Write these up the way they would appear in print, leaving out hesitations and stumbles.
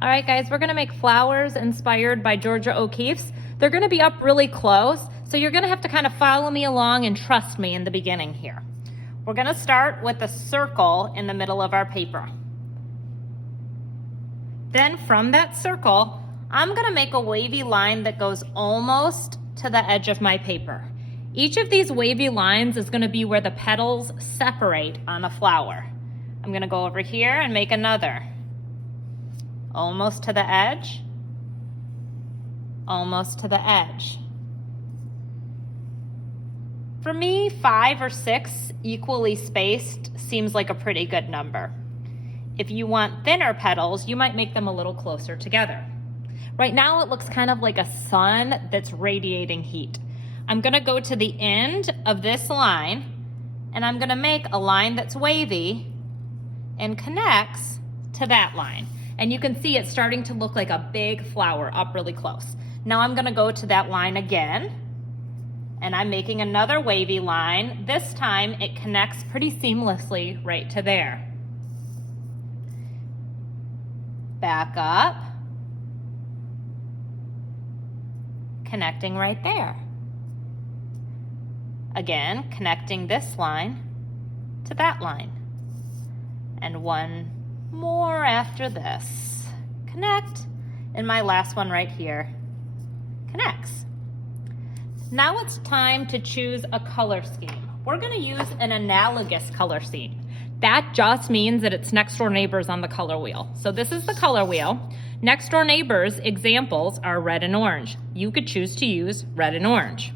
All right, guys, we're gonna make flowers inspired by Georgia O'Keeffe's. They're gonna be up really close, so you're gonna have to kind of follow me along and trust me in the beginning here. We're gonna start with a circle in the middle of our paper. Then from that circle, I'm gonna make a wavy line that goes almost to the edge of my paper. Each of these wavy lines is gonna be where the petals separate on a flower. I'm gonna go over here and make another. Almost to the edge, almost to the edge. For me, 5 or 6 equally spaced seems like a pretty good number. If you want thinner petals, you might make them a little closer together. Right now it looks kind of like a sun that's radiating heat. I'm gonna go to the end of this line and I'm gonna make a line that's wavy and connects to that line. And you can see it's starting to look like a big flower up really close. Now I'm gonna go to that line again and I'm making another wavy line. This time it connects pretty seamlessly right to there. Back up, connecting right there. Again, connecting this line to that line. And one more after this. Connect, and my last one right here connects. Now it's time to choose a color scheme. We're gonna use an analogous color scheme. That just means that it's next door neighbors on the color wheel. So this is the color wheel. Next door neighbors examples are red and orange. You could choose to use red and orange.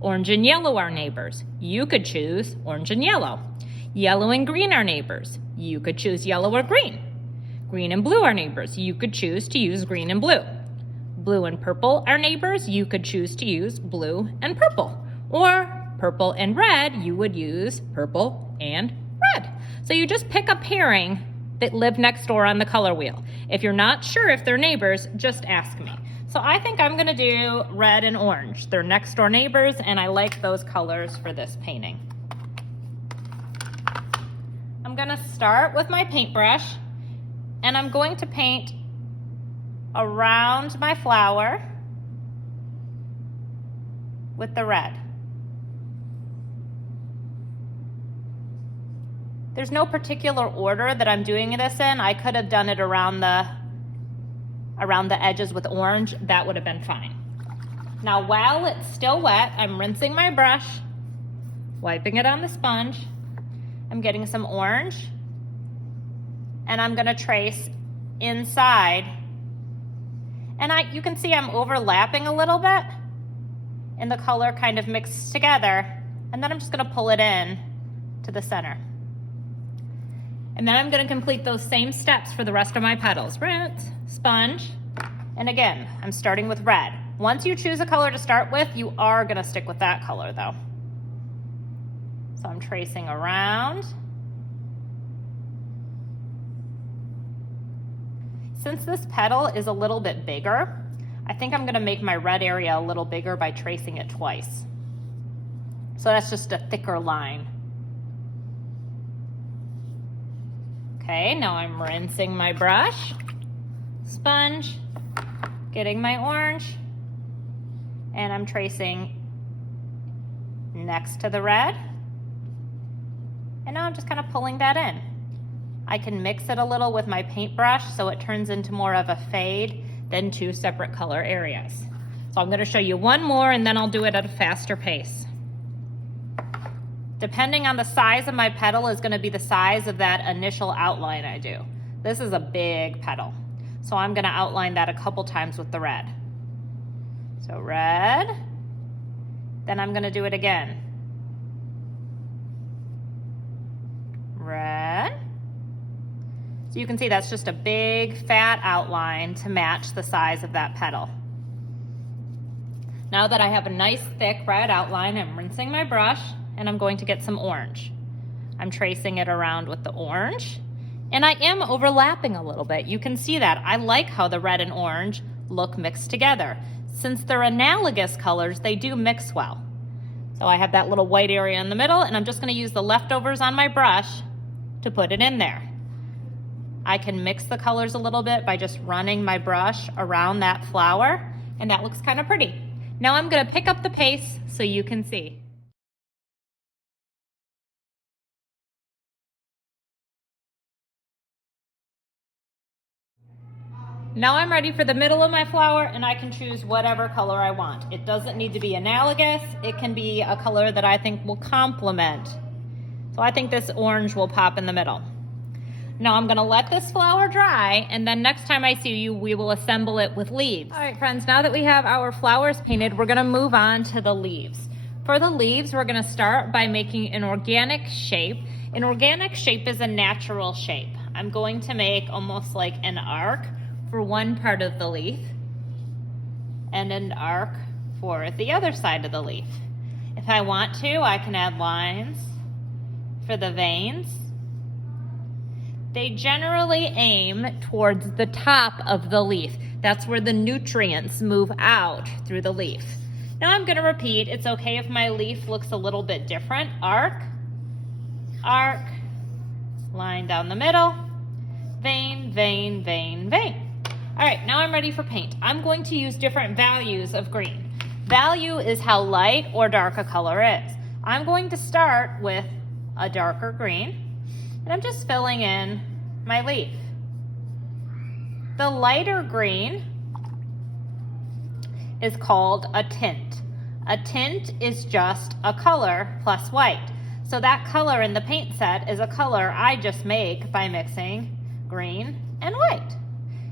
Orange and yellow are neighbors. You could choose orange and yellow. Yellow and green are neighbors. You could choose yellow or green. Green and blue are neighbors. You could choose to use green and blue. Blue and purple are neighbors. You could choose to use blue and purple. Or purple and red, you would use purple and red. So you just pick a pairing that live next door on the color wheel. If you're not sure if they're neighbors, just ask me. So I think I'm gonna do red and orange. They're next door neighbors and I like those colors for this painting. I'm gonna start with my paintbrush and I'm going to paint around my flower with the red. There's no particular order that I'm doing this in. I could have done it around the edges with orange. That would have been fine. Now while it's still wet, I'm rinsing my brush, wiping it on the sponge. I'm getting some orange and I'm gonna trace inside. And you can see I'm overlapping a little bit and the color kind of mixed together. And then I'm just gonna pull it in to the center. And then I'm gonna complete those same steps for the rest of my petals. Rinse, sponge, and again, I'm starting with red. Once you choose a color to start with, you are gonna stick with that color though. So I'm tracing around. Since this petal is a little bit bigger, I think I'm gonna make my red area a little bigger by tracing it twice. So that's just a thicker line. Okay, now I'm rinsing my brush, sponge, getting my orange, and I'm tracing next to the red. And now I'm just kind of pulling that in. I can mix it a little with my paintbrush so it turns into more of a fade than 2 separate color areas. So I'm gonna show you one more and then I'll do it at a faster pace. Depending on the size of my petal is gonna be the size of that initial outline I do. This is a big petal. So I'm gonna outline that a couple times with the red. So red, then I'm gonna do it again. Red. So you can see that's just a big fat outline to match the size of that petal. Now that I have a nice thick red outline, I'm rinsing my brush and I'm going to get some orange. I'm tracing it around with the orange and I am overlapping a little bit. You can see that. I like how the red and orange look mixed together. Since they're analogous colors, they do mix well. So I have that little white area in the middle and I'm just gonna use the leftovers on my brush to put it in there. I can mix the colors a little bit by just running my brush around that flower, and that looks kind of pretty. Now I'm gonna pick up the pace so you can see. Now I'm ready for the middle of my flower, and I can choose whatever color I want. It doesn't need to be analogous. It can be a color that I think will complement. So I think this orange will pop in the middle. Now I'm gonna let this flower dry, and then next time I see you, we will assemble it with leaves. All right, friends, now that we have our flowers painted, we're gonna move on to the leaves. For the leaves, we're gonna start by making an organic shape. An organic shape is a natural shape. I'm going to make almost like an arc for one part of the leaf and an arc for the other side of the leaf. If I want to, I can add lines for the veins. They generally aim towards the top of the leaf. That's where the nutrients move out through the leaf. Now I'm gonna repeat, it's okay if my leaf looks a little bit different. Arc, arc, line down the middle, vein, vein, vein, vein. All right, now I'm ready for paint. I'm going to use different values of green. Value is how light or dark a color is. I'm going to start with a darker green, and I'm just filling in my leaf. The lighter green is called a tint. A tint is just a color plus white. So that color in the paint set is a color I just make by mixing green and white.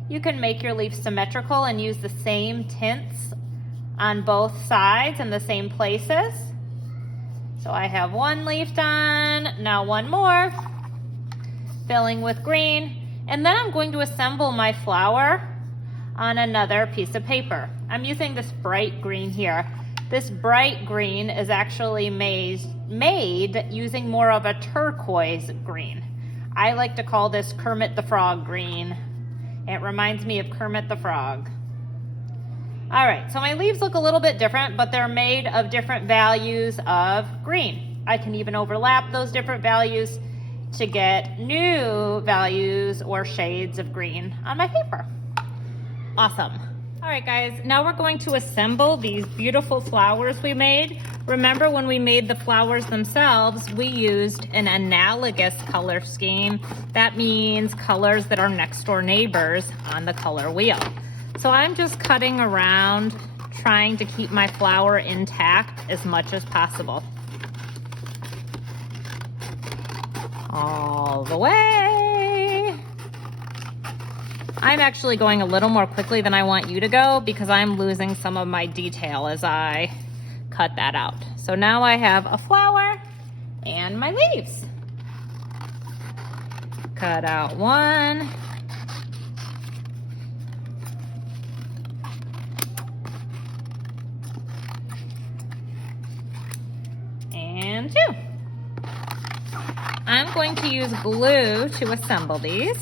You can make your leaf symmetrical and use the same tints on both sides in the same places. So I have one leaf done, now one more, filling with green, and then I'm going to assemble my flower on another piece of paper. I'm using this bright green here. This bright green is actually made using more of a turquoise green. I like to call this Kermit the Frog green. It reminds me of Kermit the Frog. All right, so my leaves look a little bit different, but they're made of different values of green. I can even overlap those different values to get new values or shades of green on my paper. Awesome. All right, guys, now we're going to assemble these beautiful flowers we made. Remember, when we made the flowers themselves, we used an analogous color scheme. That means colors that are next door neighbors on the color wheel. So I'm just cutting around, trying to keep my flower intact as much as possible. All the way. I'm actually going a little more quickly than I want you to go because I'm losing some of my detail as I cut that out. So now I have a flower and my leaves. Cut out one. And two. I'm going to use glue to assemble these.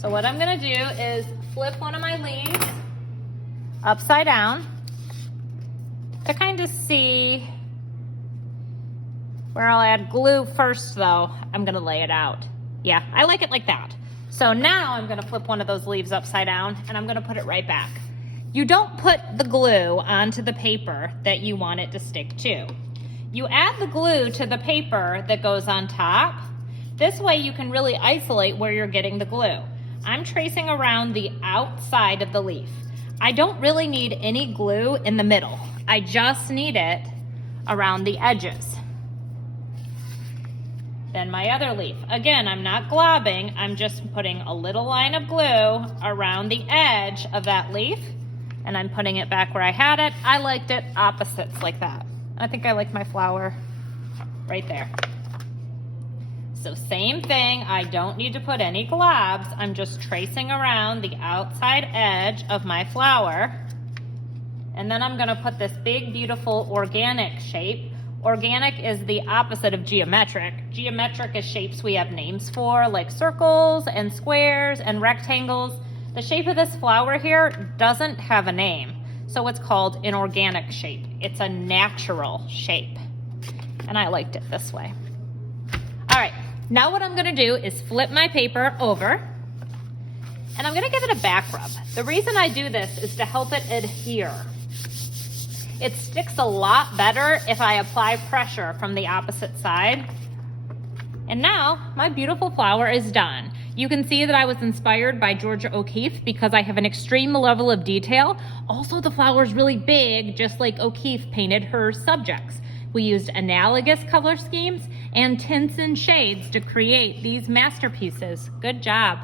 So what I'm gonna do is flip one of my leaves upside down to kind of see where I'll add glue first though. I'm gonna lay it out. Yeah, I like it like that. So now I'm gonna flip one of those leaves upside down and I'm gonna put it right back. You don't put the glue onto the paper that you want it to stick to. You add the glue to the paper that goes on top. This way you can really isolate where you're getting the glue. I'm tracing around the outside of the leaf. I don't really need any glue in the middle. I just need it around the edges. Then my other leaf. Again, I'm not globbing. I'm just putting a little line of glue around the edge of that leaf, and I'm putting it back where I had it. I liked it opposites like that. I think I like my flower right there. So same thing, I don't need to put any globs. I'm just tracing around the outside edge of my flower. And then I'm gonna put this big, beautiful organic shape. Organic is the opposite of geometric. Geometric is shapes we have names for, like circles and squares and rectangles. The shape of this flower here doesn't have a name. So it's called an organic shape. It's a natural shape. And I liked it this way. All right, now what I'm gonna do is flip my paper over and I'm gonna give it a back rub. The reason I do this is to help it adhere. It sticks a lot better if I apply pressure from the opposite side. And now my beautiful flower is done. You can see that I was inspired by Georgia O'Keeffe because I have an extreme level of detail. Also, the flower is really big, just like O'Keeffe painted her subjects. We used analogous color schemes and tints and shades to create these masterpieces. Good job.